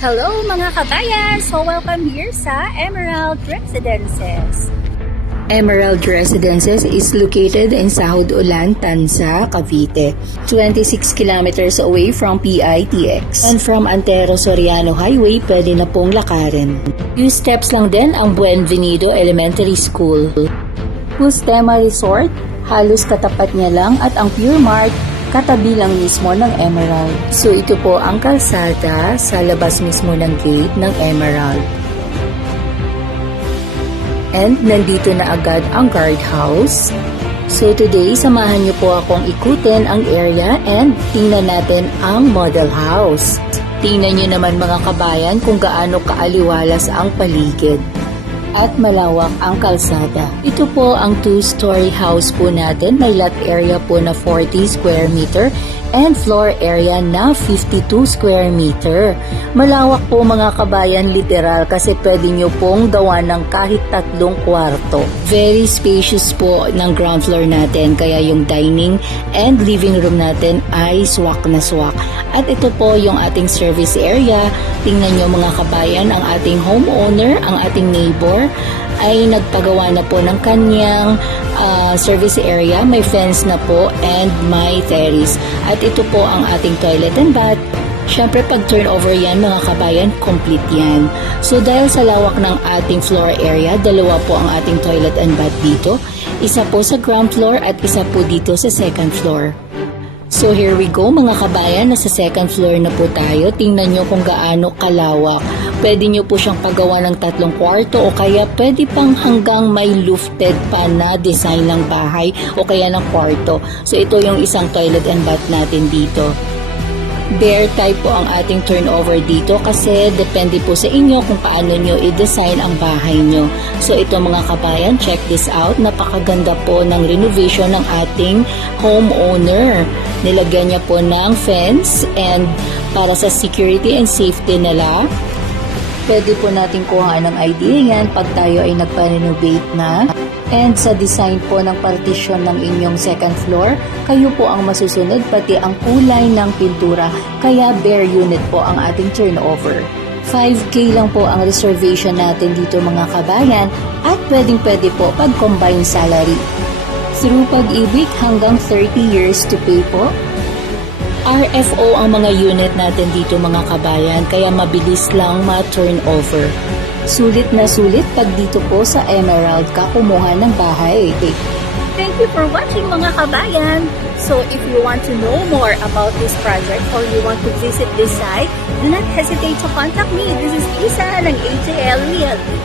Hello mga kabayan! So welcome here sa Emerald Residences. Emerald Residences is located in Sahod Ulan, Tansa, Cavite, 26 kilometers away from PITX. And from Antero Soriano Highway, pwede na pong lakarin. Few steps lang din ang Buenvenido Elementary School. Pustema Resort, halos katapat niya lang, at ang Pure Mart, katabi lang mismo ng Emerald. So ito po ang kalsada sa labas mismo ng gate ng Emerald. And nandito na agad ang guardhouse. So today, samahan niyo po akong ikutin ang area and tingnan natin ang model house. Tingnan niyo naman mga kabayan kung gaano kaaliwalas ang paligid at malawak ang kalsada. Ito po ang 2-story house po natin. May lot area po na 40 square meter and floor area na 52 square meter. Malawak po mga kabayan, literal, kasi pwede nyo pong gawa ng kahit 3 kwarto. Very spacious po ng ground floor natin, kaya yung dining and living room natin ay swak na swak. At ito po yung ating service area. Tingnan nyo mga kabayan, ang ating homeowner, ang ating neighbor, ay nagpagawa na po ng kanyang service area. May fence na po and may terrace. At ito po ang ating toilet and bath. Siyempre pag turnover yan mga kabayan, complete yan. So dahil sa lawak ng ating floor area, dalawa po ang ating toilet and bath dito. Isa po sa ground floor at isa po dito sa second floor. So here we go mga kabayan, nasa second floor na po tayo. Tingnan nyo kung gaano kalawak. Pwede nyo po siyang pagawa ng 3 kwarto o kaya pwede pang hanggang may lofted pa na design ng bahay o kaya ng kwarto. So ito yung isang toilet and bath natin dito. Bare type po ang ating turnover dito kasi depende po sa inyo kung paano nyo i-design ang bahay nyo. So ito mga kabayan, check this out. Napakaganda po ng renovation ng ating homeowner. Nilagyan niya po ng fence and para sa security and safety nila. Pwede po natin kuha ng idea yan pag tayo ay nagpa-renovate na. And sa design po ng partition ng inyong second floor, kayo po ang masusunod pati ang kulay ng pintura, kaya bare unit po ang ating turnover. 5K lang po ang reservation natin dito mga kabayan at pwede po pag combined salary. Through Pag-ibig hanggang 30 years to pay po. RFO ang mga unit natin dito mga kabayan, kaya mabilis lang ma-turnover. Sulit na sulit pag dito po sa Emerald ka kumuha ng bahay. Thank you for watching mga kabayan! So if you want to know more about this project or you want to visit this site, do not hesitate to contact me. This is Isa ng AJL Realty.